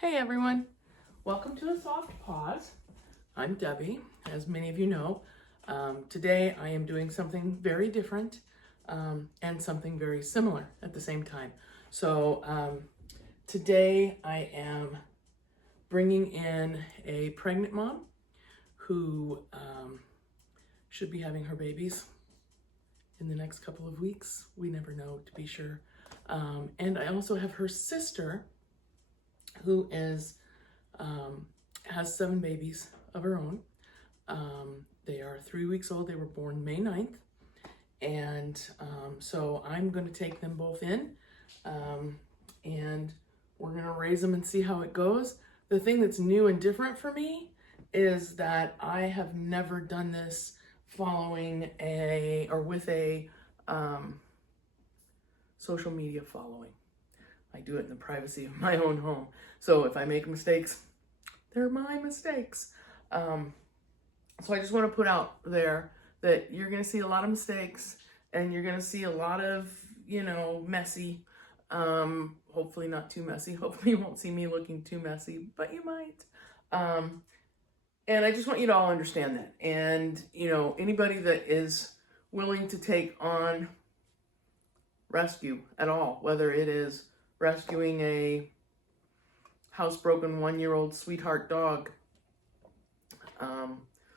Hey everyone, welcome to A Soft Pause. I'm Debbie, as many of you know. Today I am doing something very different and something very similar at the same time. Today I am bringing in a pregnant mom who should be having her babies in the next couple of weeks. We never know, to be sure. And I also have her sister who has 7 babies of her own. They are 3 weeks old. They were born May 9th. And so I'm going to take them both in and we're going to raise them and see how it goes. The thing that's new and different for me is that I have never done this following with a social media following. I do it in the privacy of my own home. So if I make mistakes, they're my mistakes. So I just want to put out there that you're going to see a lot of mistakes and you're going to see a lot of, messy. Hopefully not too messy. Hopefully you won't see me looking too messy, but you might. And I just want you to all understand that. And, anybody that is willing to take on rescue at all, whether it is rescuing a housebroken 1-year-old sweetheart dog,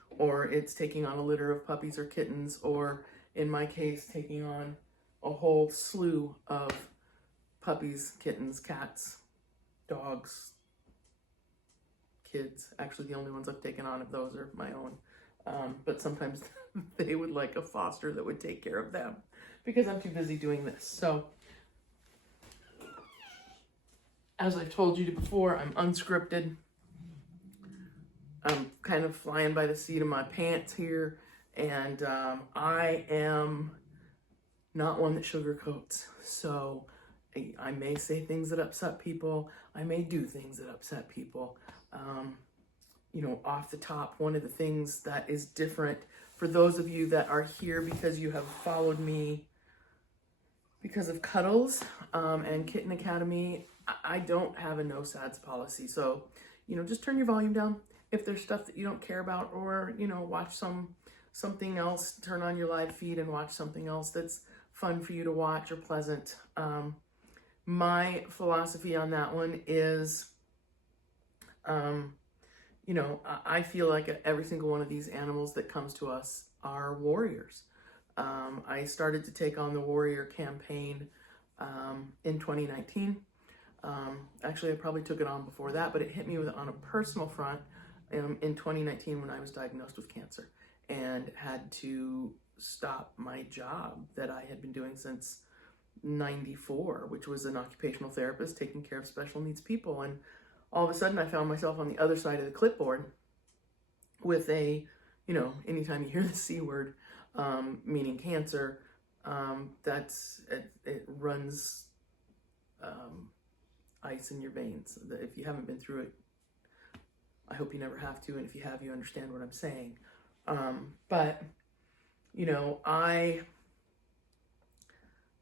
or it's taking on a litter of puppies or kittens, or in my case, taking on a whole slew of puppies, kittens, cats, dogs, kids. Actually, the only ones I've taken on of those are my own. But sometimes they would like a foster that would take care of them because I'm too busy doing this. So, as I've told you before, I'm unscripted. I'm kind of flying by the seat of my pants here, and I am not one that sugarcoats. So I may say things that upset people. I may do things that upset people. Off the top, one of the things that is different for those of you that are here because you have followed me because of Cuddles and Kitten Academy, I don't have a no sads policy. So, just turn your volume down. If there's stuff that you don't care about, or, watch something else, turn on your live feed and watch something else that's fun for you to watch or pleasant. My philosophy on that one is, I feel like every single one of these animals that comes to us are warriors. I started to take on the warrior campaign in 2019. Actually, I probably took it on before that, but it hit me on a personal front in 2019 when I was diagnosed with cancer and had to stop my job that I had been doing since '94, which was an occupational therapist taking care of special needs people. And all of a sudden I found myself on the other side of the clipboard with anytime you hear the C word, meaning cancer, it runs ice in your veins. If you haven't been through it, I hope you never have to, and if you have, you understand what I'm saying. But I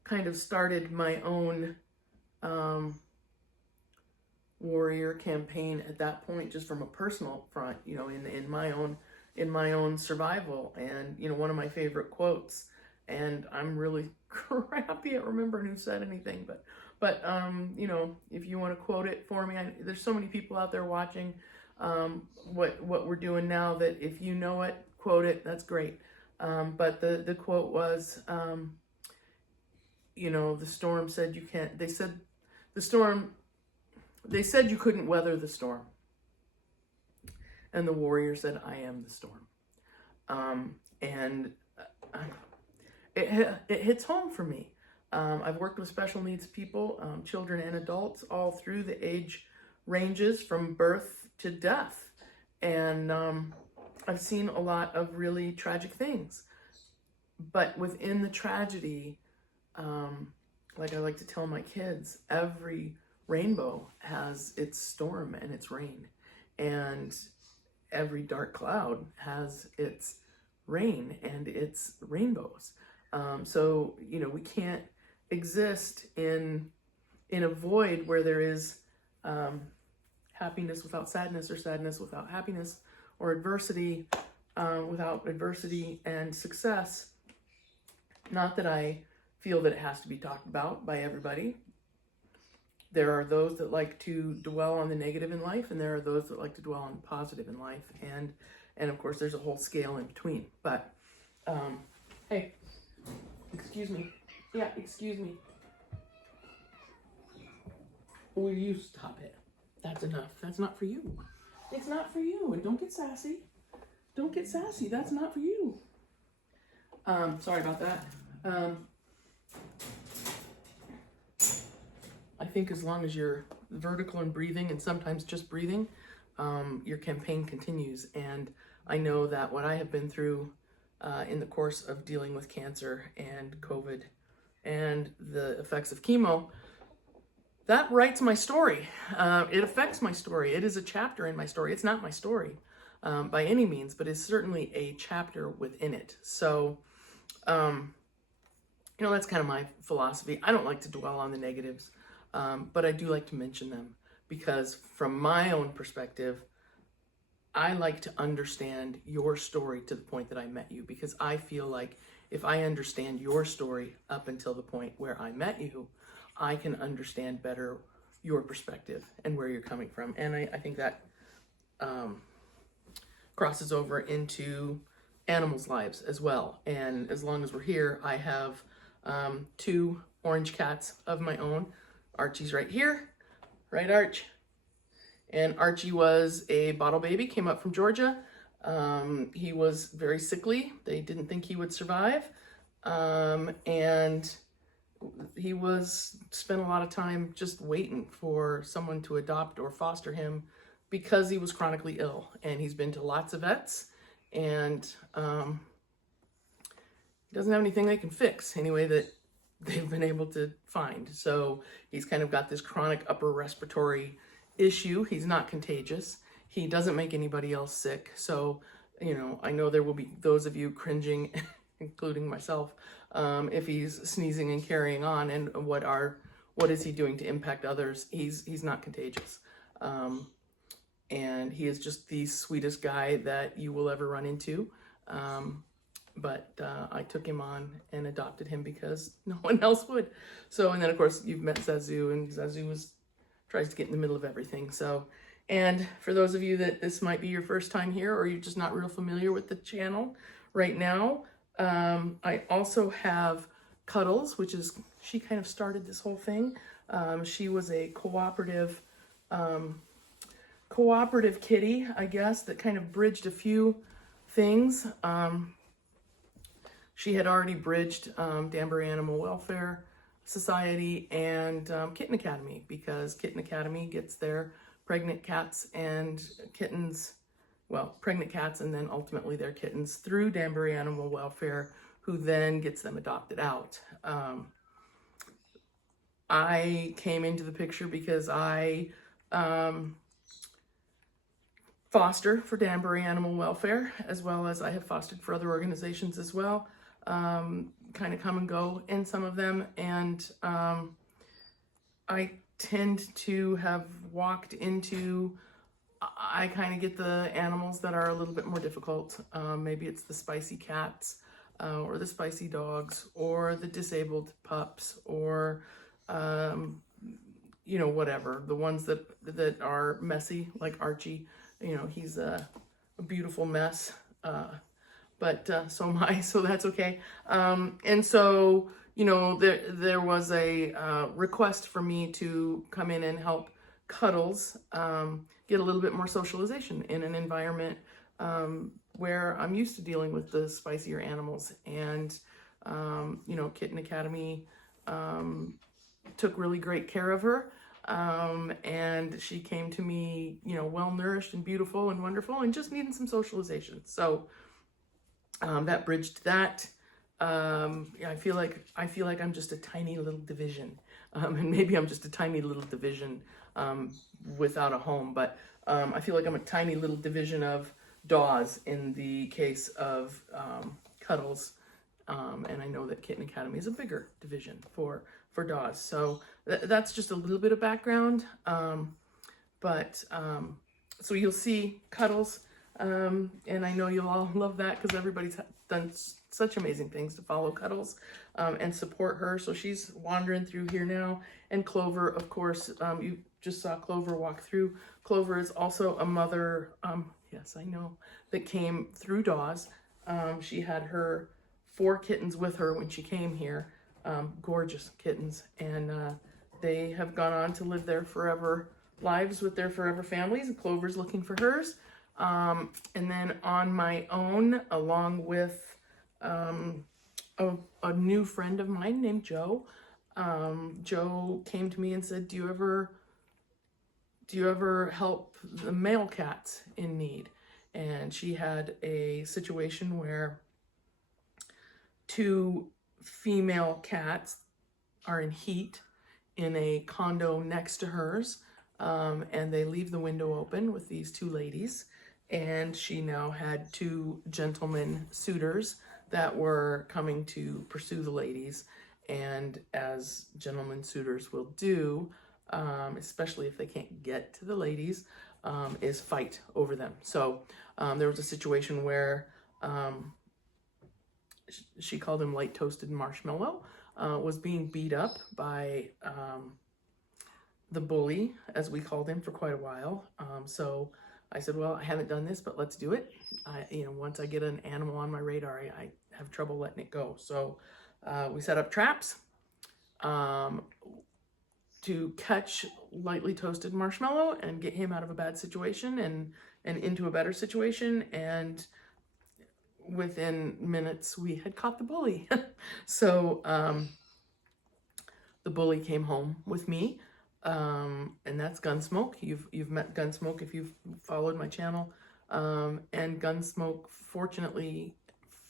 kind of started my own warrior campaign at that point, just from a personal front, in my own survival. And one of my favorite quotes, and I'm really crappy at remembering who said anything, but if you want to quote it for me, there's so many people out there watching what we're doing now that if you know it, quote it, that's great. But the quote was, the storm said you can't, they said you couldn't weather the storm. And the warrior said, I am the storm. And it hits home for me. I've worked with special needs people, children and adults, all through the age ranges from birth to death. And I've seen a lot of really tragic things. But within the tragedy, like I like to tell my kids, every rainbow has its storm and its rain. And every dark cloud has its rain and its rainbows. So, we can't exist in a void where there is happiness without sadness, or sadness without happiness, or adversity without adversity, and success. Not that I feel that it has to be talked about by everybody. There are those that like to dwell on the negative in life, and there are those that like to dwell on the positive in life. And of course, there's a whole scale in between. But, hey, excuse me. Yeah, excuse me. Will you stop it? That's enough. That's not for you. It's not for you. And don't get sassy. Don't get sassy. That's not for you. Sorry about that. I think as long as you're vertical and breathing, and sometimes just breathing, your campaign continues. And I know that what I have been through in the course of dealing with cancer and COVID and the effects of chemo, that writes my story. It affects my story. It is a chapter in my story. It's not my story by any means, but it's certainly a chapter within it. So, you know, that's kind of my philosophy. I don't like to dwell on the negatives, but I do like to mention them, because from my own perspective, I like to understand your story to the point that I met you, because I feel like if I understand your story up until the point where I met you, I can understand better your perspective and where you're coming from. And I think that crosses over into animals' lives as well. And as long as we're here, I have 2 orange cats of my own. Archie's right here, right, Arch? And Archie was a bottle baby, came up from Georgia. He was very sickly. They didn't think he would survive. And he spent a lot of time just waiting for someone to adopt or foster him, because he was chronically ill. And he's been to lots of vets, and he doesn't have anything they can fix anyway that they've been able to find. So he's kind of got this chronic upper respiratory issue. He's not contagious. He doesn't make anybody else sick. So, you know, I know there will be those of you cringing, including myself, if he's sneezing and carrying on, and what is he doing to impact others? He's not contagious. And he is just the sweetest guy that you will ever run into. But I took him on and adopted him because no one else would. So, and then of course you've met Zazu, and Zazu tries to get in the middle of everything. So, and for those of you that this might be your first time here, or you're just not real familiar with the channel right now, I also have Cuddles, she kind of started this whole thing. She was a cooperative kitty, I guess, that kind of bridged a few things. She had already bridged Danbury Animal Welfare Society and Kitten Academy, because Kitten Academy gets their pregnant cats and kittens, well, pregnant cats and then ultimately their kittens through Danbury Animal Welfare, who then gets them adopted out. I came into the picture because I foster for Danbury Animal Welfare, as well as I have fostered for other organizations as well. Kind of come and go in some of them, and I tend to have walked into, I kind of get the animals that are a little bit more difficult. Maybe it's the spicy cats, or the spicy dogs, or the disabled pups, or you know, whatever, the ones that are messy, like Archie. You know, he's a beautiful mess. But so am I, so that's okay. And so, you know, there was a request for me to come in and help Cuddles get a little bit more socialization in an environment where I'm used to dealing with the spicier animals. And, you know, Kitten Academy took really great care of her. And she came to me, you know, well-nourished and beautiful and wonderful, and just needing some socialization. So that bridged that. I feel like I'm just a tiny little division, and maybe I'm just a tiny little division without a home, but I feel like I'm a tiny little division of Dawes in the case of Cuddles, and I know that Kitten Academy is a bigger division for Dawes. So that's just a little bit of background, But so you'll see Cuddles, and I know you'll all love that because everybody's done such amazing things to follow Cuddles and support her. So she's wandering through here now. And Clover, of course, you just saw Clover walk through. Clover is also a mother, yes, I know, that came through Dawes. She had her 4 kittens with her when she came here, gorgeous kittens, and they have gone on to live their forever lives with their forever families, and Clover's looking for hers. And then on my own, along with a new friend of mine named Joe, Joe came to me and said, do you ever help the male cats in need? And she had a situation where 2 female cats are in heat in a condo next to hers, and they leave the window open with these 2 ladies, and she now had 2 gentlemen suitors that were coming to pursue the ladies, and as gentlemen suitors will do, especially if they can't get to the ladies, is fight over them. So there was a situation where she called him light toasted marshmallow, was being beat up by the bully, as we called him, for quite a while. So I said, well, I haven't done this, but let's do it. Once I get an animal on my radar, I have trouble letting it go. So we set up traps to catch lightly toasted marshmallow and get him out of a bad situation and into a better situation. And within minutes, we had caught the bully. So the bully came home with me, and that's Gunsmoke. You've met Gunsmoke if you've followed my channel. And Gunsmoke, fortunately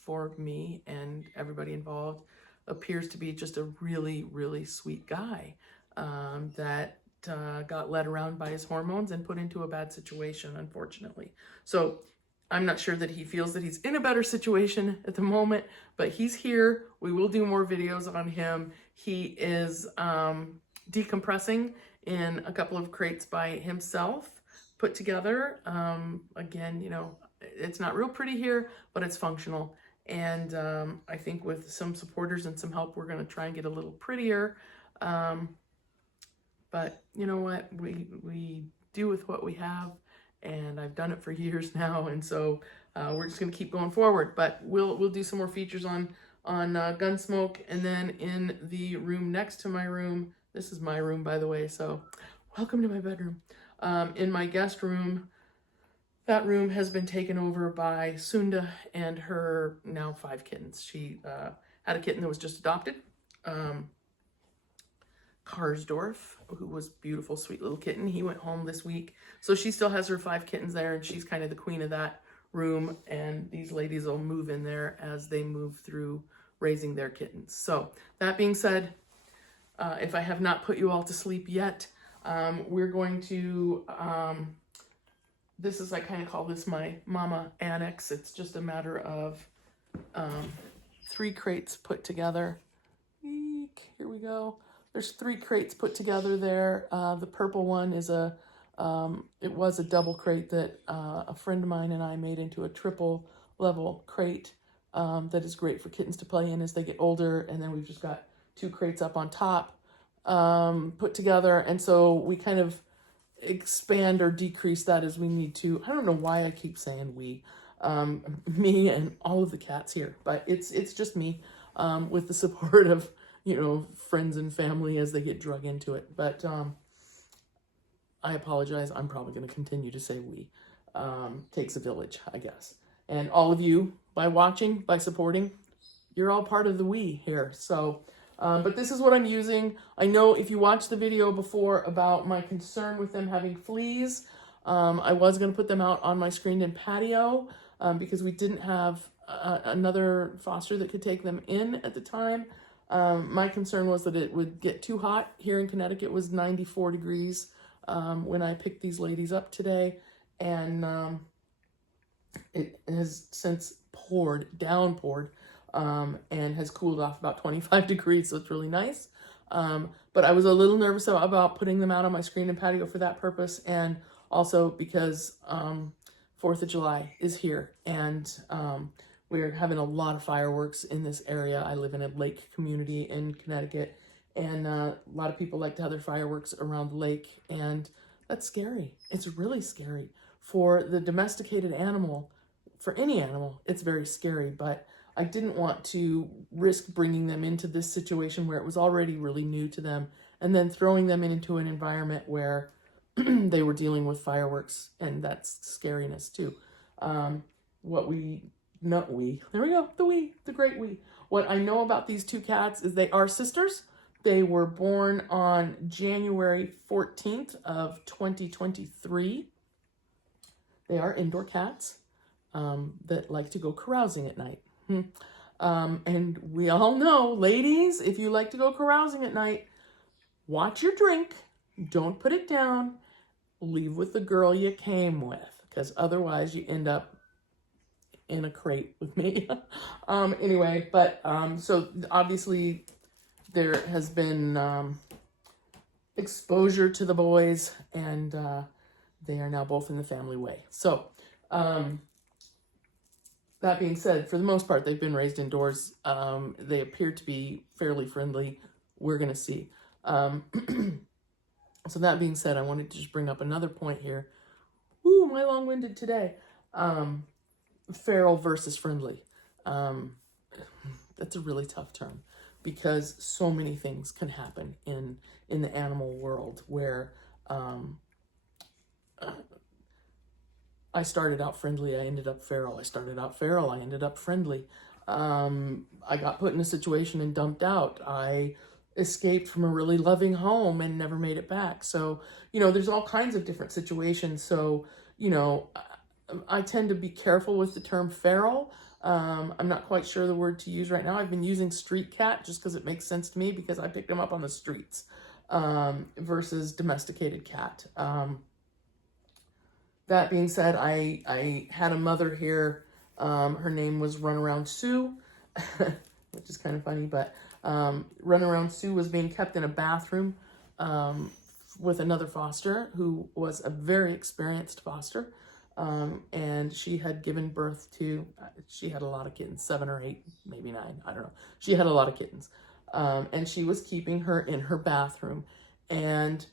for me and everybody involved, appears to be just a really, really sweet guy that got led around by his hormones and put into a bad situation, unfortunately. So I'm not sure that he feels that he's in a better situation at the moment, but he's here. We will do more videos on him. He is decompressing in a couple of crates by himself, put together. Again, it's not real pretty here, but it's functional. And I think with some supporters and some help, we're going to try and get a little prettier. But you know what? We do with what we have, and I've done it for years now, and so we're just going to keep going forward. But we'll do some more features on Gunsmoke, and then in the room next to my room. This is my room, by the way, so welcome to my bedroom. In my guest room, that room has been taken over by Sunda and her now 5 kittens. She had a kitten that was just adopted, Karsdorf, who was beautiful, sweet little kitten. He went home this week. So she still has her 5 kittens there, and she's kind of the queen of that room. And these ladies will move in there as they move through raising their kittens. So that being said, if I have not put you all to sleep yet, we're going to, this is, I kind of call this my mama annex. It's just a matter of 3 crates put together. Here we go. There's 3 crates put together there. The purple one is it was a double crate that a friend of mine and I made into a triple level crate that is great for kittens to play in as they get older. And then we've just got 2 crates up on top put together. And so we kind of expand or decrease that as we need to. I don't know why I keep saying we, me and all of the cats here, but it's just me with the support of, friends and family as they get drug into it. But I apologize. I'm probably going to continue to say we. Takes a village, I guess. And all of you, by watching, by supporting, you're all part of the we here. So, but this is what I'm using. I know if you watched the video before about my concern with them having fleas, I was going to put them out on my screened-in patio because we didn't have another foster that could take them in at the time. My concern was that it would get too hot. Here in Connecticut it was 94 degrees when I picked these ladies up today, and it has since downpoured, and has cooled off about 25 degrees, so it's really nice. But I was a little nervous about putting them out on my screen and patio for that purpose, and also because 4th of July is here, and we're having a lot of fireworks in this area. I live in a lake community in Connecticut, and a lot of people like to have their fireworks around the lake, and that's scary. It's really scary. For the domesticated animal, for any animal, it's very scary, but I didn't want to risk bringing them into this situation where it was already really new to them, and then throwing them into an environment where they were dealing with fireworks, and that's scariness too. The great we. What I know about these two cats is they are sisters. They were born on January 14th of 2023. They are indoor cats that like to go carousing at night. And we all know, ladies, if you like to go carousing at night, watch your drink, don't put it down, leave with the girl you came with, because otherwise you end up in a crate with me. Anyway, but so obviously there has been exposure to the boys, and they are now both in the family way. So that being said, for the most part, they've been raised indoors. They appear to be fairly friendly. We're going to see. So that being said, I wanted to just bring up another point here. Ooh, am I long-winded today? Feral versus friendly. That's a really tough term, because so many things can happen in the animal world where I started out friendly, I ended up feral. I started out feral, I ended up friendly. I got put in a situation and dumped out. I escaped from a really loving home and never made it back. So, there's all kinds of different situations. So, I tend to be careful with the term feral. I'm not quite sure the word to use right now. I've been using street cat just because it makes sense to me, because I picked them up on the streets, versus domesticated cat. That being said, I had a mother here. Her name was Runaround Sue, which is kind of funny, but Runaround Sue was being kept in a bathroom with another foster who was a very experienced foster. And she had given birth to, she had a lot of kittens, 7 or 8, maybe 9, I don't know. She had a lot of kittens. And she was keeping her in her bathroom, and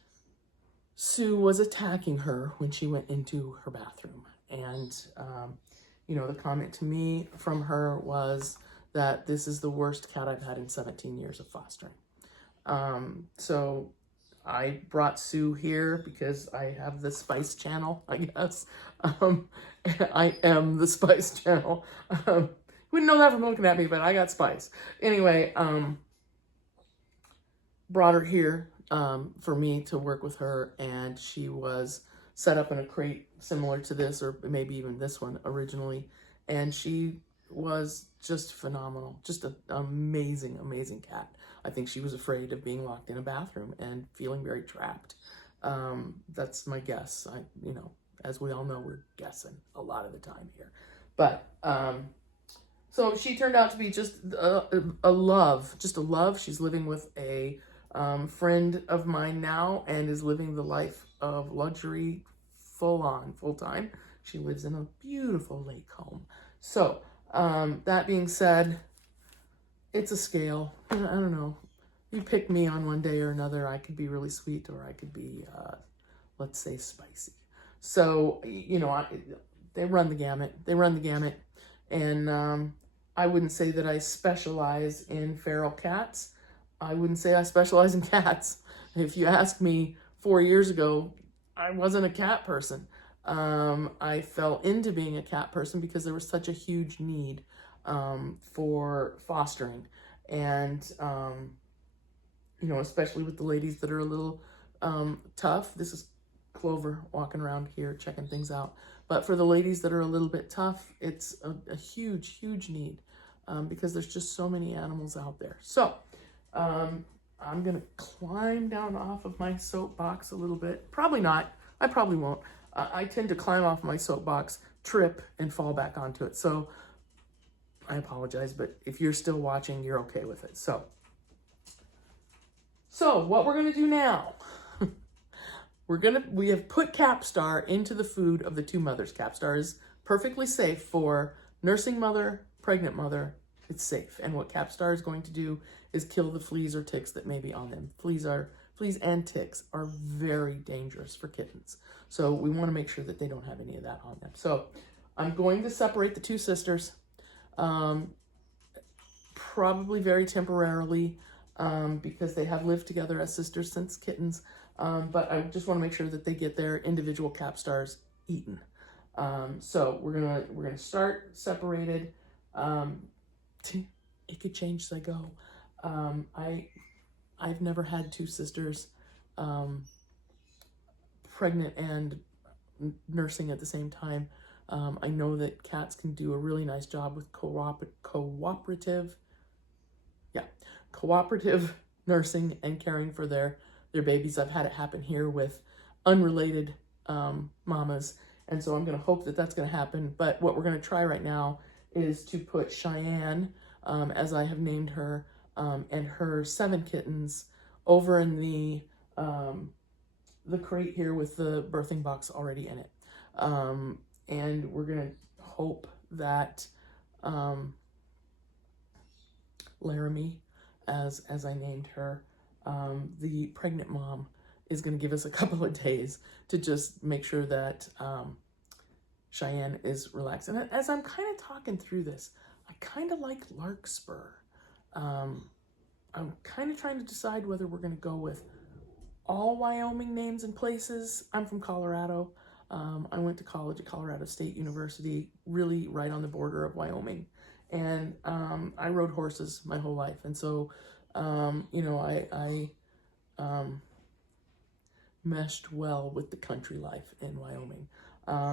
Sue was attacking her when she went into her bathroom. And, the comment to me from her was that this is the worst cat I've had in 17 years of fostering. So I brought Sue here because I have the Spice Channel, I guess. I am the Spice Channel. Wouldn't know that from looking at me, but I got spice. Anyway, brought her here for me to work with her, and she was set up in a crate similar to this, or maybe even this one originally, and she was just phenomenal. Just an amazing, amazing cat. I think she was afraid of being locked in a bathroom and feeling very trapped. That's my guess. As we all know, we're guessing a lot of the time here. But, so she turned out to be just a love, just a love. She's living with a friend of mine now, and is living the life of luxury full time. She lives in a beautiful lake home. So, that being said, it's a scale. I don't know. You pick me on one day or another. I could be really sweet, or I could be, let's say, spicy. So, they run the gamut. And I wouldn't say that I specialize in feral cats. I wouldn't say I specialize in cats. If you asked me 4 years ago, I wasn't a cat person. I fell into being a cat person because there was such a huge need for fostering. And, especially with the ladies that are a little tough. This is Clover walking around here checking things out. But for the ladies that are a little bit tough, it's a huge, huge need because there's just so many animals out there. So I'm going to climb down off of my soapbox a little bit. Probably not. I probably won't. I tend to climb off my soapbox, trip, and fall back onto it. So I apologize, but if you're still watching, you're okay with it. So So what we're gonna do now, we have put Capstar into the food of the two mothers. Capstar is perfectly safe for nursing mother, pregnant mother. It's safe. And what Capstar is going to do is kill the fleas or ticks that may be on them. Fleas and ticks are very dangerous for kittens. So we want to make sure that they don't have any of that on them. So I'm going to separate the two sisters, probably very temporarily, because they have lived together as sisters since kittens. But I just want to make sure that they get their individual Capstars eaten. So we're gonna start separated. It could change as I go. I've never had two sisters pregnant and nursing at the same time. I know that cats can do a really nice job with cooperative nursing and caring for their babies. I've had it happen here with unrelated mamas, and so I'm going to hope that that's going to happen. But what we're going to try right now is to put Cheyenne, as I have named her, and her 7 kittens over in the crate here with the birthing box already in it. And we're going to hope that Laramie, as I named her, the pregnant mom, is going to give us a couple of days to just make sure that Cheyenne is relaxed. And as I'm kind of talking through this, I kind of like Larkspur. I'm kind of trying to decide whether we're going to go with all Wyoming names and places. I'm from Colorado. I went to college at Colorado State University, really right on the border of Wyoming. And I rode horses my whole life. And so, you know, I meshed well with the country life in Wyoming.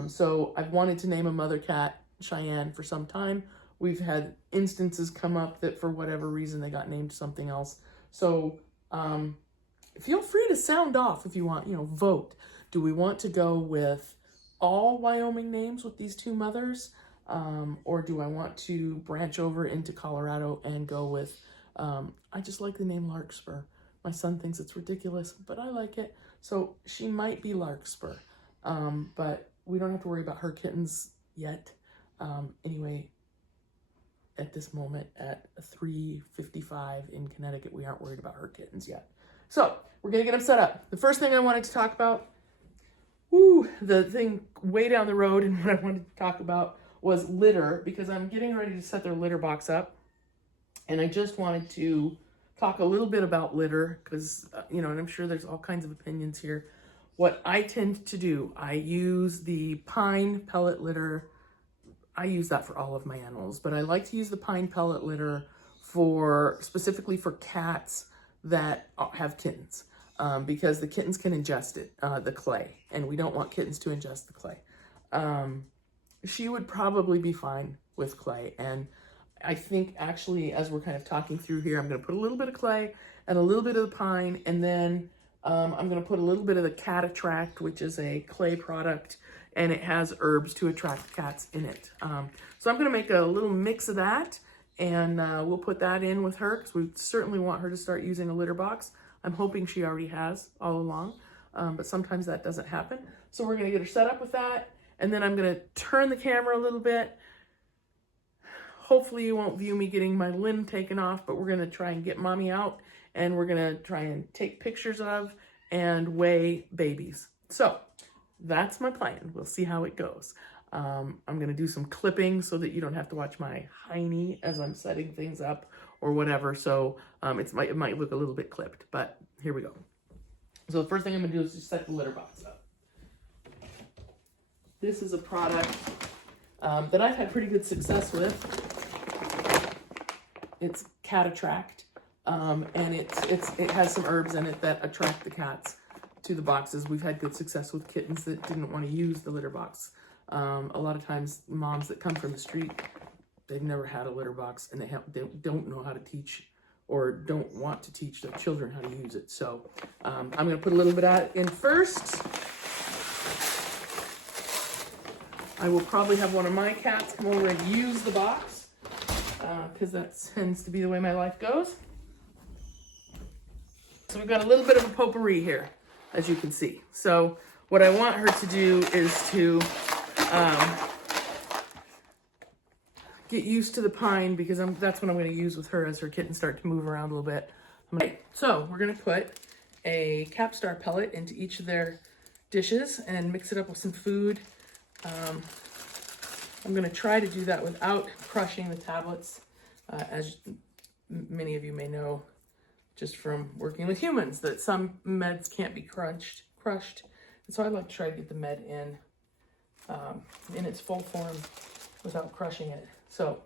So I've wanted to name a mother cat Cheyenne for some time. We've had instances come up that for whatever reason they got named something else. So feel free to sound off if you want, you know, vote. Do we want to go with all Wyoming names with these two mothers? Or do I want to branch over into Colorado and go with, I just like the name Larkspur. My son thinks it's ridiculous, but I like it. So she might be Larkspur. But we don't have to worry about her kittens yet. Anyway, at this moment at 3:55 in Connecticut, we aren't worried about her kittens yet. So we're gonna get them set up. The first thing I wanted to talk about, the thing way down the road, and what I wanted to talk about was litter, because I'm getting ready to set their litter box up. And I just wanted to talk a little bit about litter because, you know, and I'm sure there's all kinds of opinions here. What I tend to do, I use the pine pellet litter. I use that for all of my animals, but I like to use the pine pellet litter specifically for cats that have kittens, because the kittens can ingest it, the clay, and we don't want kittens to ingest the clay. She would probably be fine with clay, and I think actually, as we're kind of talking through here, I'm going to put a little bit of clay and a little bit of the pine, and then I'm going to put a little bit of the Cat Attract, which is a clay product, and it has herbs to attract cats in it. So I'm going to make a little mix of that, and we'll put that in with her because we certainly want her to start using a litter box. I'm hoping she already has all along, but sometimes that doesn't happen. So we're going to get her set up with that, and then I'm going to turn the camera a little bit. Hopefully you won't view me getting my limb taken off, but we're going to try and get mommy out, and we're going to try and take pictures of and weigh babies. So that's my plan. We'll see how it goes. I'm going to do some clipping so that you don't have to watch my hiney as I'm setting things up or whatever. So it might look a little bit clipped, but here we go. So the first thing I'm going to do is just set the litter box up. This is a product that I've had pretty good success with. It's Cat Attract, and it has some herbs in it that attract the cats to the boxes. We've had good success with kittens that didn't want to use the litter box. A lot of times, moms that come from the street, they've never had a litter box, and they don't know how to teach or don't want to teach their children how to use it. So I'm going to put a little bit of it in first. I will probably have one of my cats come over and use the box because that tends to be the way my life goes. So we've got a little bit of a potpourri here, as you can see. So what I want her to do is to get used to the pine, because that's what I'm going to use with her as her kittens start to move around a little bit. Okay, so we're going to put a Capstar pellet into each of their dishes and mix it up with some food. I'm going to try to do that without crushing the tablets, as many of you may know, just from working with humans, that some meds can't be crushed. And so I like to try to get the med in its full form without crushing it. So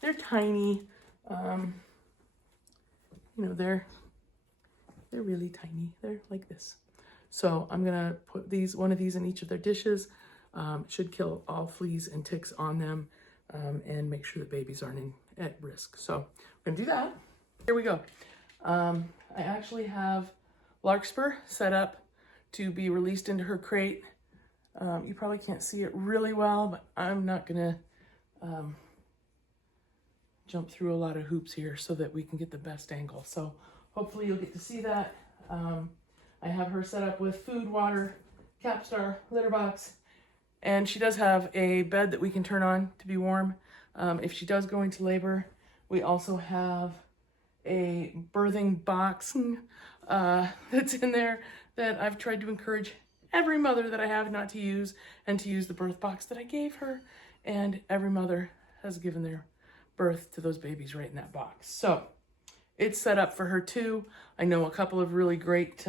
they're tiny, you know, they're really tiny. They're like this. So I'm gonna put one of these in each of their dishes. It should kill all fleas and ticks on them, and make sure the babies aren't at risk. So we're gonna do that. Here we go. I actually have Larkspur set up to be released into her crate. You probably can't see it really well, but I'm not gonna jump through a lot of hoops here so that we can get the best angle. So hopefully you'll get to see that. I have her set up with food, water, Capstar, litter box, and she does have a bed that we can turn on to be warm. If she does go into labor, we also have a birthing box that's in there that I've tried to encourage every mother that I have not to use, and to use the birth box that I gave her. And every mother has given their birth to those babies right in that box. So it's set up for her too. I know a couple of really great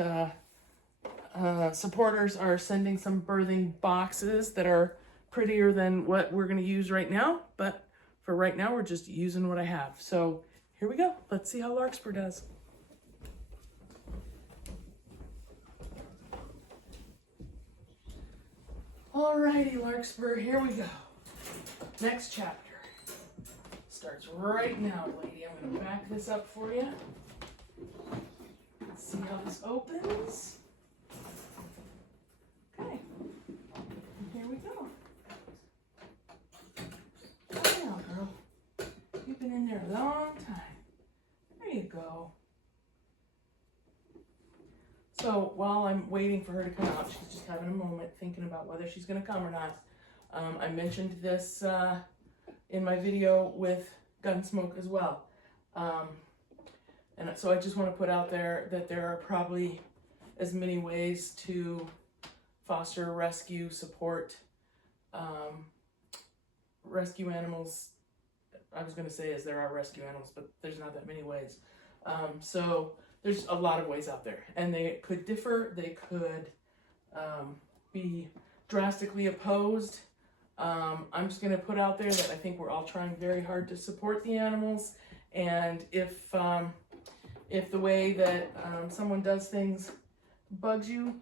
supporters are sending some birthing boxes that are prettier than what we're going to use right now. But for right now, we're just using what I have. So here we go. Let's see how Larkspur does. Alrighty, Larkspur, here we go. Next chapter starts right now, lady. I'm going to back this up for you. Let's see how this opens. Okay, here we go. Come on, girl. You've been in there a long time. There you go. So while I'm waiting for her to come out, she's just having a moment thinking about whether she's going to come or not. I mentioned this in my video with Gunsmoke as well. And so I just want to put out there that there are probably as many ways to foster, rescue, support rescue animals. I was going to say as there are rescue animals, but there's not that many ways. So there's a lot of ways out there, and they could differ. They could be drastically opposed. I'm just going to put out there that I think we're all trying very hard to support the animals, and if the way that someone does things bugs you,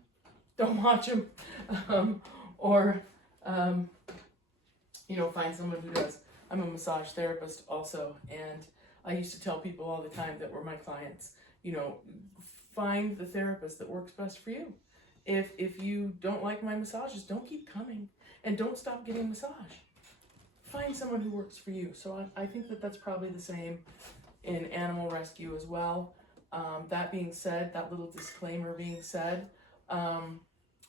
don't watch them, or you know, find someone who does. I'm a massage therapist also, and I used to tell people all the time that were my clients, you know, find the therapist that works best for you. If you don't like my massages, don't keep coming, and don't stop getting massage. Find someone who works for you. So I think that that's probably the same in animal rescue as well. That being said, that little disclaimer being said,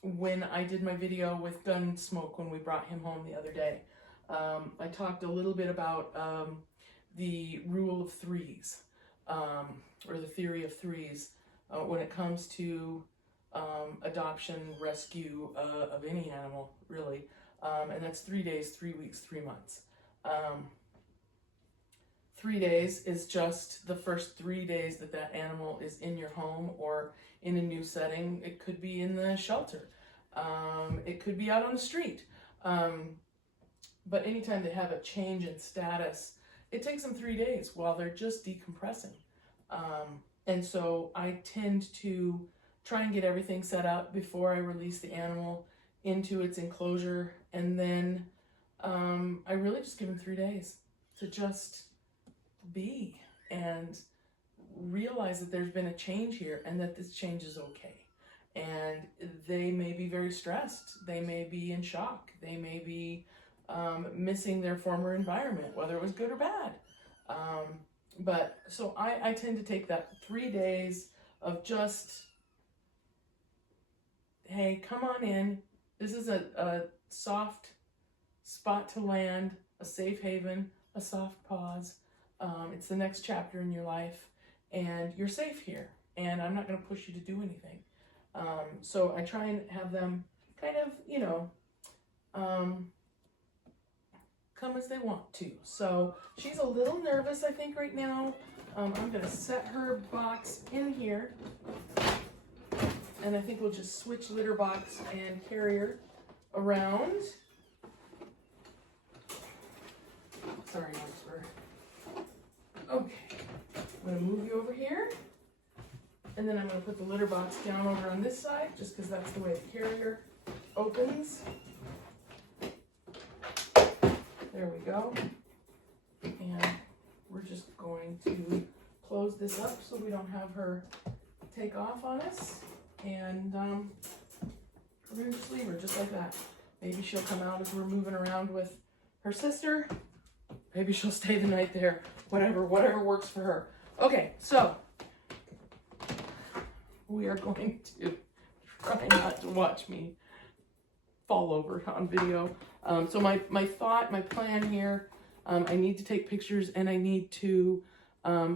when I did my video with Gunsmoke, when we brought him home the other day, I talked a little bit about the rule of threes, or the theory of threes, when it comes to adoption, rescue of any animal, really. And that's 3 days, 3 weeks, 3 months. 3 days is just the first 3 days that that animal is in your home or in a new setting. It could be in the shelter. It could be out on the street. But anytime they have a change in status, it takes them 3 days while they're just decompressing. And so I tend to try and get everything set up before I release the animal into its enclosure. And then I really just give them 3 days to just be and realize that there's been a change here and that this change is okay. And they may be very stressed. They may be in shock. They may be missing their former environment, whether it was good or bad. But so I tend to take that 3 days of just, hey, come on in. This is a soft spot to land, a safe haven, a soft pause. It's the next chapter in your life, and you're safe here, and I'm not going to push you to do anything. So I try and have them kind of, you know, come as they want to. So she's a little nervous, I think, right now. I'm going to set her box in here, and I think we'll just switch litter box and carrier around. Sorry, Larkspur. Okay, I'm going to move you over here, and then I'm going to put the litter box down over on this side, just because that's the way the carrier opens. There we go. And we're just going to close this up so we don't have her take off on us. And we're going to just leave her just like that. Maybe she'll come out as we're moving around with her sister. Maybe she'll stay the night there. Whatever works for her. Okay, so we are going to try not to watch me fall over on video. So my plan here, I need to take pictures and I need to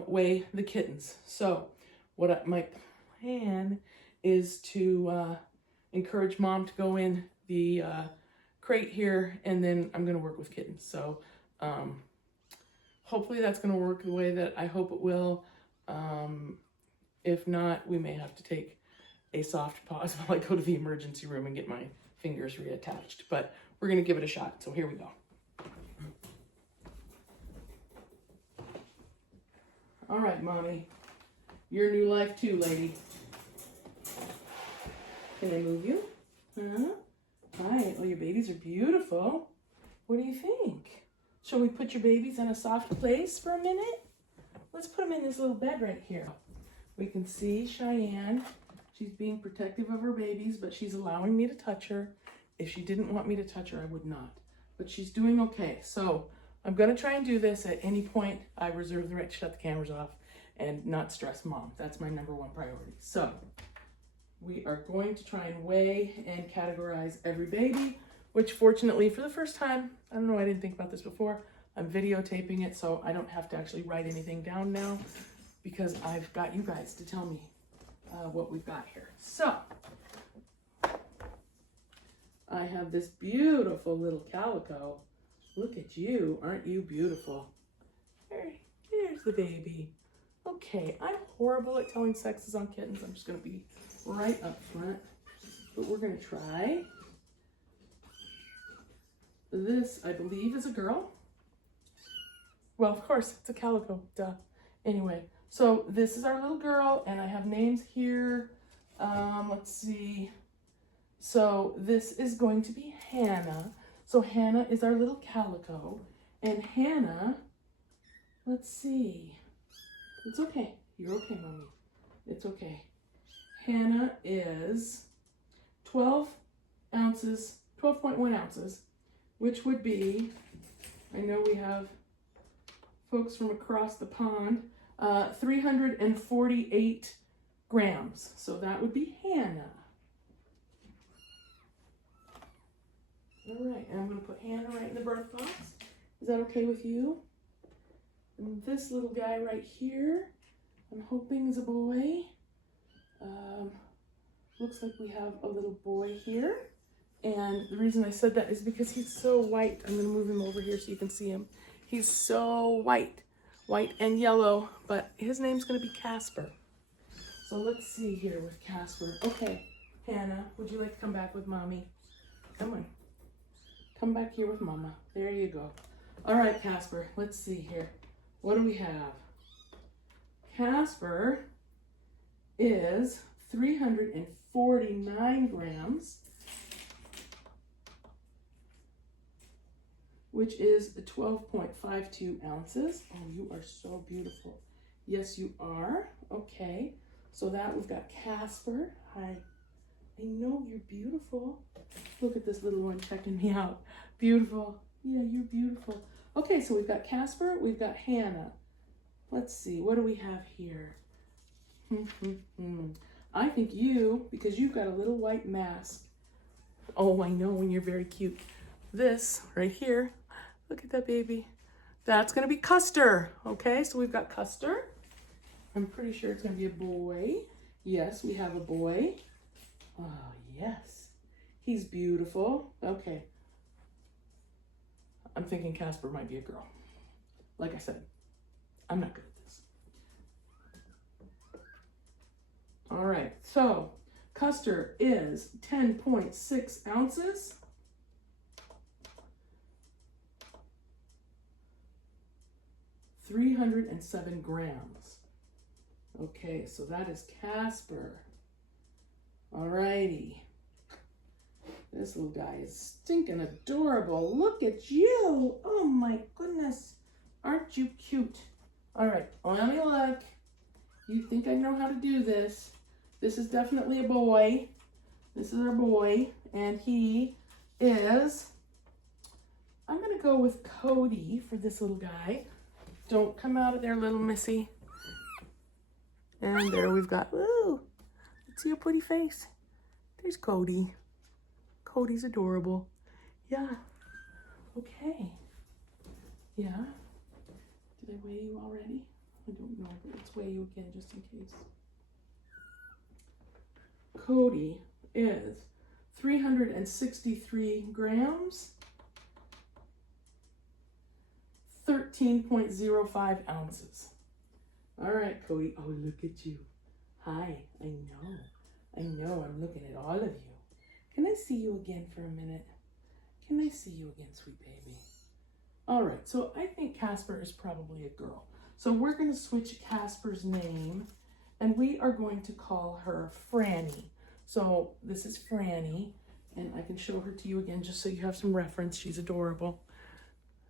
weigh the kittens. So my plan is to encourage Mom to go in the crate here, and then I'm going to work with kittens. So hopefully that's going to work the way that I hope it will. If not, we may have to take a soft pause while I go to the emergency room and get my fingers reattached. But we're going to give it a shot. So here we go. All right, Mommy. Your new life too, lady. Can I move you? Huh? Hi. Oh, your babies are beautiful. What do you think? Shall we put your babies in a soft place for a minute? Let's put them in this little bed right here. We can see Cheyenne. She's being protective of her babies, but she's allowing me to touch her. If she didn't want me to touch her, I would not. But she's doing okay. So I'm going to try and do this. At any point, I reserve the right to shut the cameras off and not stress Mom. That's my #1 priority. So we are going to try and weigh and categorize every baby, which fortunately for the first time, I don't know, I didn't think about this before, I'm videotaping it, so I don't have to actually write anything down now because I've got you guys to tell me what we've got here. So I have this beautiful little calico. Look at you, aren't you beautiful? Here's the baby. Okay, I'm horrible at telling sexes on kittens. I'm just gonna be right up front, but we're gonna try. This, I believe, is a girl. Well, of course, it's a calico, duh. Anyway, so this is our little girl, and I have names here. Let's see. So this is going to be Hannah. So Hannah is our little calico, and Hannah, let's see. It's okay. You're okay, Mommy. It's okay. Hannah is 12 ounces, 12.1 ounces, which would be, I know we have folks from across the pond, 348 grams. So that would be Hannah. All right, and I'm going to put Hannah right in the birth box. Is that okay with you? And this little guy right here, I'm hoping is a boy. Looks like we have a little boy here. And the reason I said that is because he's so white. I'm going to move him over here so you can see him. He's so white and yellow, but his name's going to be Casper. So let's see here with Casper. Okay, Hannah, would you like to come back with Mommy? Come on. Come back here with Mama. There you go. All right, Casper, let's see here. What do we have? Casper is 349 grams, which is 12.52 ounces. Oh, you are so beautiful. Yes, you are. Okay, so that we've got Casper. Hi. I know you're beautiful. Look at this little one checking me out. Beautiful. Yeah, you're beautiful. Okay, so we've got Casper, we've got Hannah. Let's see, what do we have here? I think you, because you've got a little white mask. Oh, I know, and you're very cute. This right here, look at that baby. That's gonna be Custer, okay? So we've got Custer. I'm pretty sure it's gonna be a boy. Yes, we have a boy. Oh, yes. He's beautiful. Okay. I'm thinking Casper might be a girl. Like I said, I'm not good at this. All right, so Custer is 10.6 ounces. $307 grams. Okay, so that is Casper. All righty. This little guy is stinking adorable. Look at you. Oh my goodness. Aren't you cute? All right, let me look. You think I know how to do this. This is definitely a boy. This is our boy, and he is, I'm gonna go with Cody for this little guy. Don't come out of there, little missy. And there we've got, ooh, let's see your pretty face. There's Cody. Cody's adorable. Yeah. Okay. Yeah. Did I weigh you already? I don't know, but let's weigh you again just in case. Cody is 363 grams, 13.05 ounces. All right, Cody. Oh, look at you. Hi. I know. I'm looking at all of you. Can I see you again for a minute? Can I see you again, sweet baby? All right, so I think Casper is probably a girl. So we're going to switch Casper's name, and we are going to call her Franny. So this is Franny, and I can show her to you again just so you have some reference. She's adorable.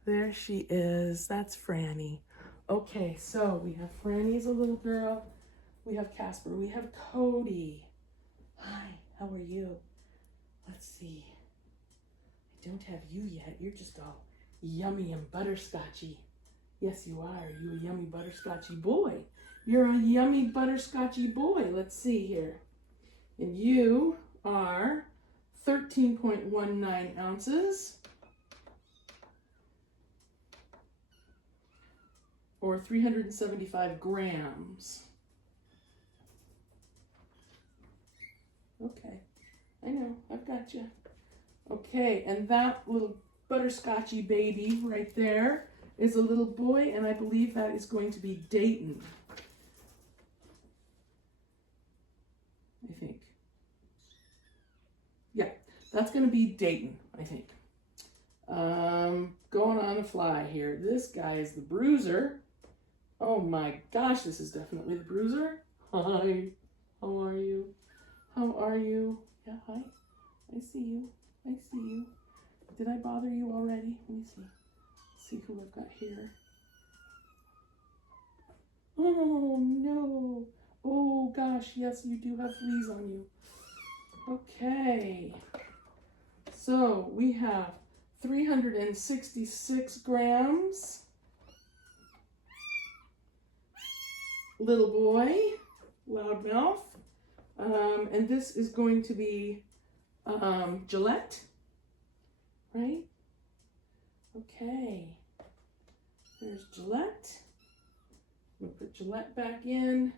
There she is. That's Franny. Okay, so we have Franny as a little girl. We have Casper. We have Cody. Hi, how are you? Let's see. I don't have you yet. You're just all yummy and butterscotchy. Yes, you are. You're a yummy butterscotchy boy. You're a yummy butterscotchy boy. Let's see here. And you are 13.19 ounces. Or 375 grams. Okay, I know, I've got you. Okay, and that little butterscotchy baby right there is a little boy, and I believe that is going to be Dayton. I think. Yeah, that's going to be Dayton, I think. Going on the fly here. This guy is the Bruiser. Oh my gosh, this is definitely the Bruiser. Hi, how are you? How are you? Yeah, hi. I see you. I see you. Did I bother you already? Let me see. Let's see who I've got here. Oh no. Oh gosh, yes, you do have fleas on you. Okay. So we have 366 grams. Little boy, loudmouth. And this is going to be Gillette, right? Okay. There's Gillette. I'm going to put Gillette back in.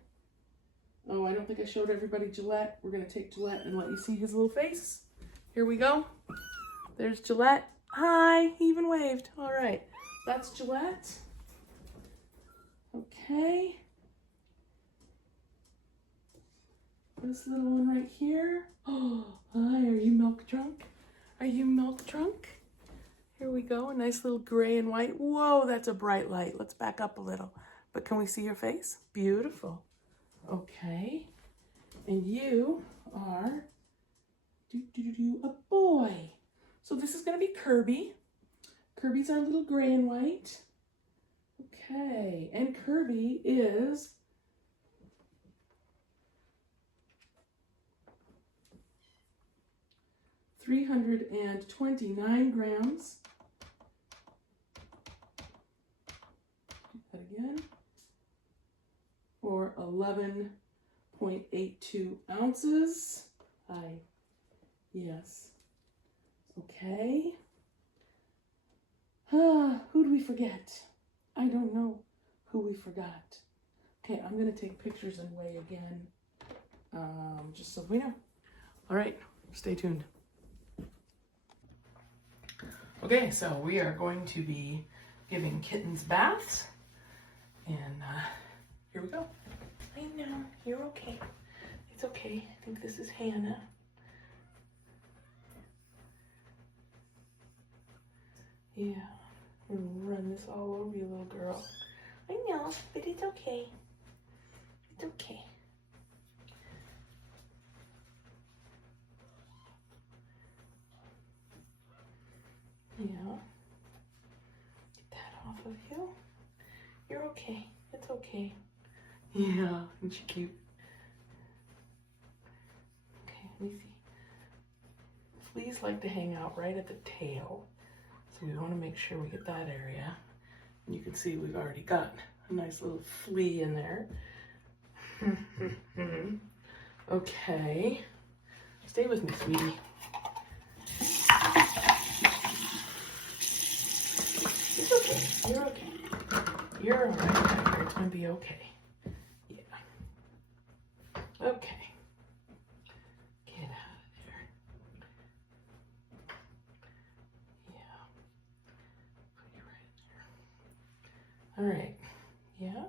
Oh, I don't think I showed everybody Gillette. We're going to take Gillette and let you see his little face. Here we go. There's Gillette. Hi, he even waved. All right, that's Gillette. Okay. This little one right here. Oh, hi, are you milk drunk? Are you milk drunk? Here we go, a nice little gray and white. Whoa, that's a bright light. Let's back up a little. But can we see your face? Beautiful. Okay. And you are a boy. So this is going to be Kirby. Kirby's our little gray and white. Okay. And Kirby is 329 grams. Do that again. Or 11 0.82 ounces. Yes. Okay. Who do we forget? I don't know who we forgot. Okay, I'm gonna take pictures and weigh again, just so we know. All right, stay tuned. Okay, so we are going to be giving kittens baths, and here we go. I know, you're okay. It's okay. I think this is Hannah. Yeah, we'll run this all over you, little girl. I know, but it's okay. It's okay. Yeah. Get that off of you. You're okay. It's okay. Yeah, isn't she cute? Okay, let me see. Fleas like to hang out right at the tail. So we want to make sure we get that area. And you can see we've already got a nice little flea in there. Okay. Stay with me, sweetie. It's okay. You're okay. You're all right. It's going to be okay. Yeah. Okay. Get out of there. Yeah. Put you right there. All right. Yeah.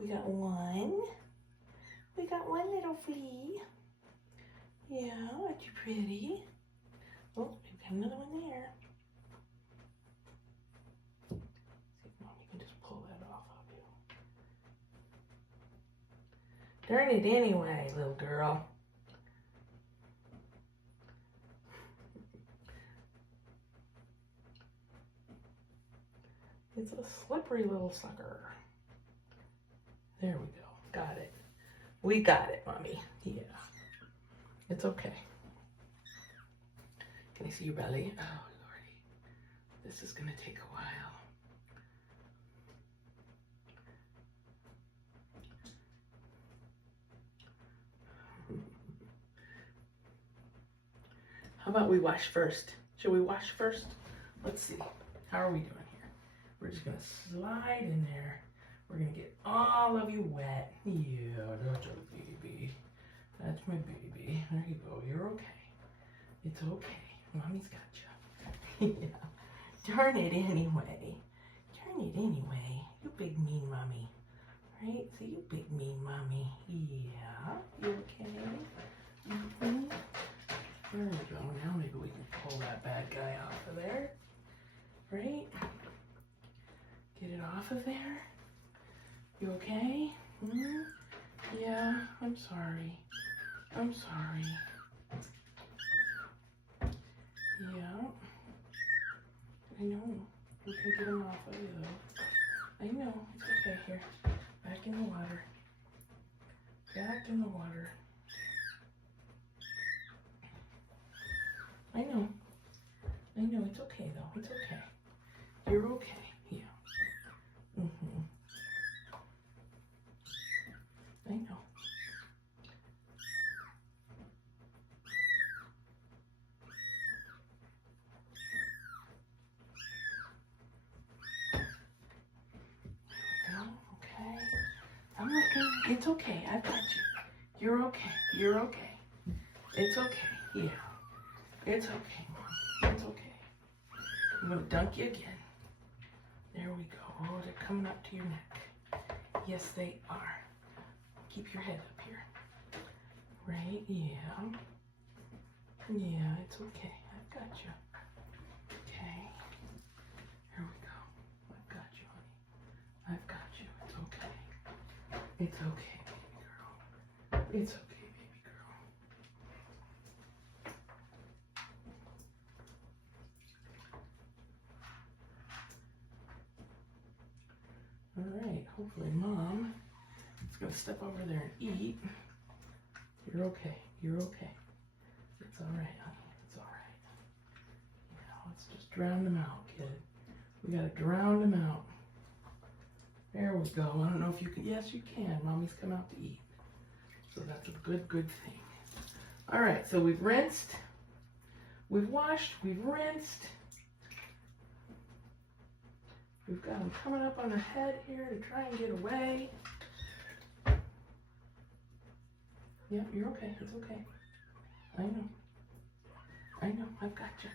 We got one. We got one little flea. Yeah, aren't you pretty? Oh, we've got another one there. See if Mommy can just pull that off of you. Darn it anyway, little girl. It's a slippery little sucker. There we go. Got it. We got it, Mommy. Yeah. It's okay. Can I see your belly? Oh, Lordy. This is going to take a while. How about we wash first? Should we wash first? Let's see. How are we doing here? We're just going to slide in there. We're going to get all of you wet. Yeah, that's a baby. That's my baby. There you go. You're okay. It's okay. Mommy's got you. Yeah. Darn it anyway. Darn it anyway. You big mean mommy. Right? So you big mean mommy. Yeah. You okay? Mm-hmm. There we go. Now maybe we can pull that bad guy off of there. Right? Get it off of there. You okay? Mm-hmm. Yeah, I'm sorry. I'm sorry. Yeah. I know. We can get him off of you though. I know. It's okay. Here. Back in the water. Back in the water. I know. I know. It's okay though. It's okay. You're okay. Yeah. Mm-hmm. I know. Okay. I'm looking. It's okay. I got you. You're okay. You're okay. It's okay. Yeah. It's okay, Mom. It's okay. I'm going to dunk you again. There we go. Oh, they're coming up to your neck. Yes, they are. Keep your head up here. Right? Yeah. Yeah, it's okay. I've got you. Okay. Here we go. I've got you, honey. I've got you. It's okay. It's okay, baby girl. It's okay, baby girl. All right. Hopefully, Mom is going to step over there and eat. You're okay. You're okay. It's all right, honey. It's all right. Yeah, let's just drown them out, kid. We got to drown them out. There we go. I don't know if you can. Yes, you can. Mommy's come out to eat. So that's a good thing. All right, so we've rinsed, we've washed, we've rinsed. We've got them coming up on the head here to try and get away. Yep, you're okay. It's okay. I know. I've got you.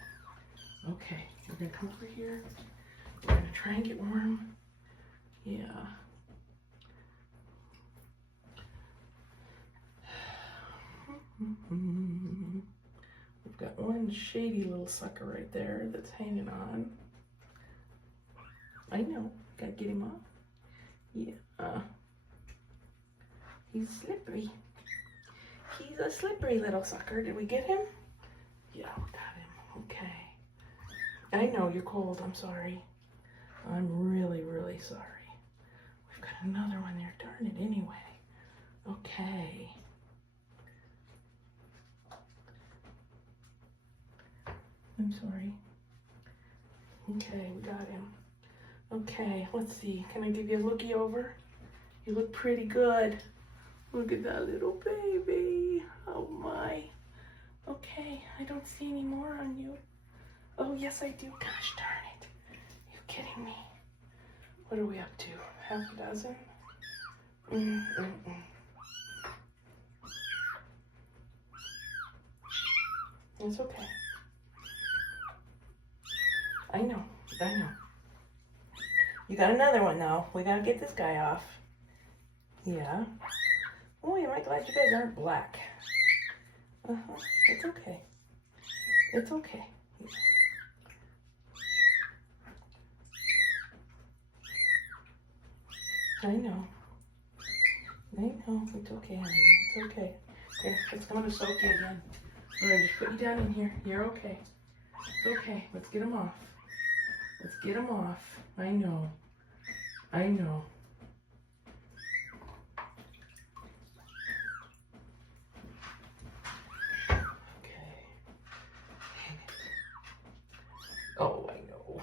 Okay, we're gonna come over here. We're gonna try and get warm. Yeah. We've got one shady little sucker right there that's hanging on. I know. Gotta get him off. Yeah. He's slippery. He's a slippery little sucker. Did we get him? Yeah, we got him. Okay. I know you're cold. I'm sorry. I'm really, really sorry. We've got another one there. Darn it anyway. Okay. I'm sorry. Okay, we got him. Okay, let's see. Can I give you a looky over? You look pretty good. Look at that little baby. Oh my. Okay, I don't see any more on you. Oh yes I do. Gosh darn it. You kidding me? What are we up to? Half a dozen? It's okay. I know. You got another one now. We gotta get this guy off. Yeah. Oh, am I glad you guys aren't black? It's okay. It's okay. I know. It's okay, honey. It's okay. Here, it's going to soak you again. I'm going to just put you down in here. You're okay. It's okay. Let's get him off. Let's get him off. I know. Okay. Oh, I know.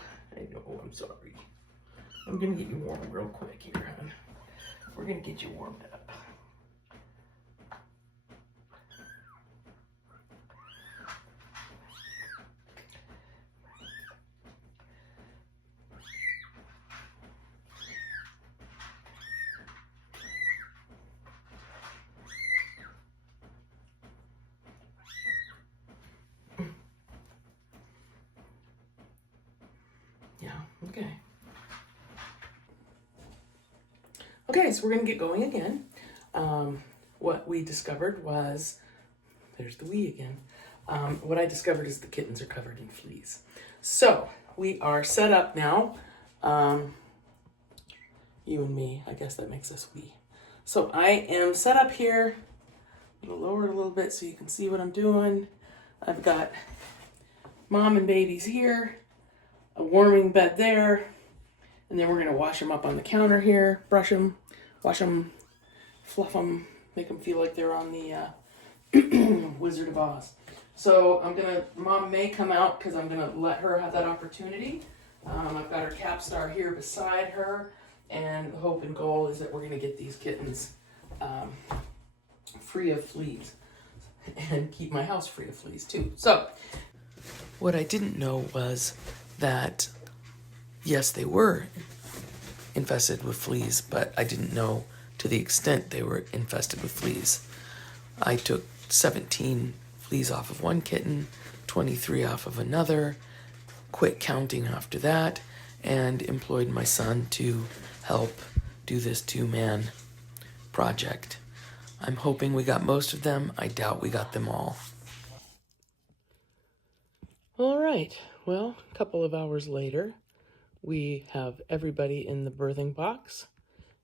I'm sorry. I'm gonna get you warm real quick here, hon. We're gonna get you warmed up. Okay. Okay, so we're gonna get going again. What we discovered was, there's the we again. What I discovered is the kittens are covered in fleas. So we are set up now. You and me, I guess that makes us we. So I am set up here. I'm gonna lower it a little bit so you can see what I'm doing. I've got mom and babies here, a warming bed there, and then we're gonna wash them up on the counter here, brush them, wash them, fluff them, make them feel like they're on the Wizard of Oz. So mom may come out because I'm gonna let her have that opportunity. I've got her Capstar here beside her, and the hope and goal is that we're gonna get these kittens free of fleas and keep my house free of fleas too. So what I didn't know was that, yes, they were infested with fleas, but I didn't know to the extent they were infested with fleas. I took 17 fleas off of one kitten, 23 off of another, quit counting after that, and employed my son to help do this 2-man project. I'm hoping we got most of them. I doubt we got them all. All right, well, a couple of hours later, we have everybody in the birthing box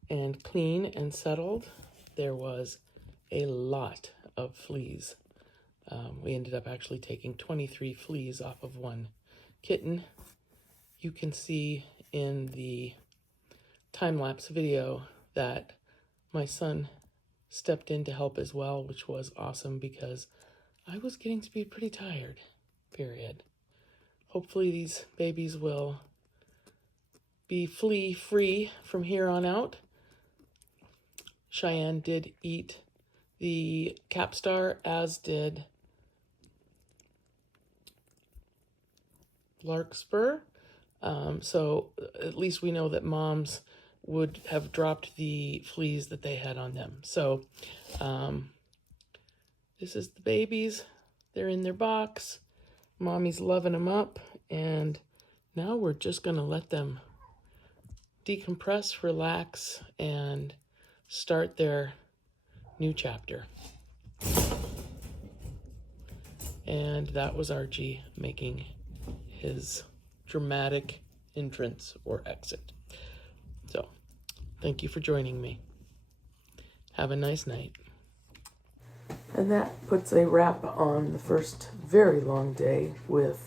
and clean and settled. There was a lot of fleas. We ended up actually taking 23 fleas off of one kitten. You can see in the time-lapse video that my son stepped in to help as well, which was awesome because I was getting to be pretty tired, period. Hopefully these babies will be flea-free from here on out. Cheyenne did eat the capstar, as did Larkspur. So at least we know that moms would have dropped the fleas that they had on them. So this is the babies. They're in their box. Mommy's loving them up. And now we're just going to let them decompress, relax, and start their new chapter. And that was Archie making his dramatic entrance or exit. So, thank you for joining me. Have a nice night. And that puts a wrap on the first very long day with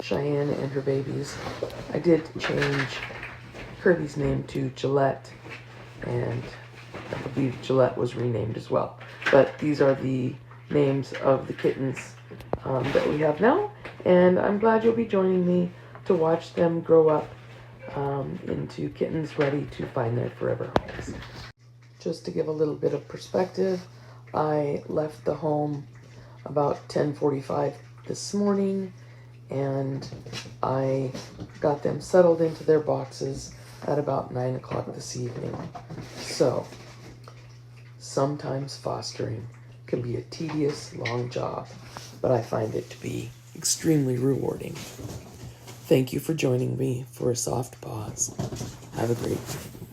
Cheyenne and her babies. I did change Kirby's name to Gillette, and I believe Gillette was renamed as well. But these are the names of the kittens that we have now, and I'm glad you'll be joining me to watch them grow up into kittens ready to find their forever homes. Just to give a little bit of perspective, I left the home about 10:45 this morning, and I got them settled into their boxes at about 9 o'clock this evening. So, sometimes fostering can be a tedious, long job, but I find it to be extremely rewarding. Thank you for joining me for a soft pause. Have a great day.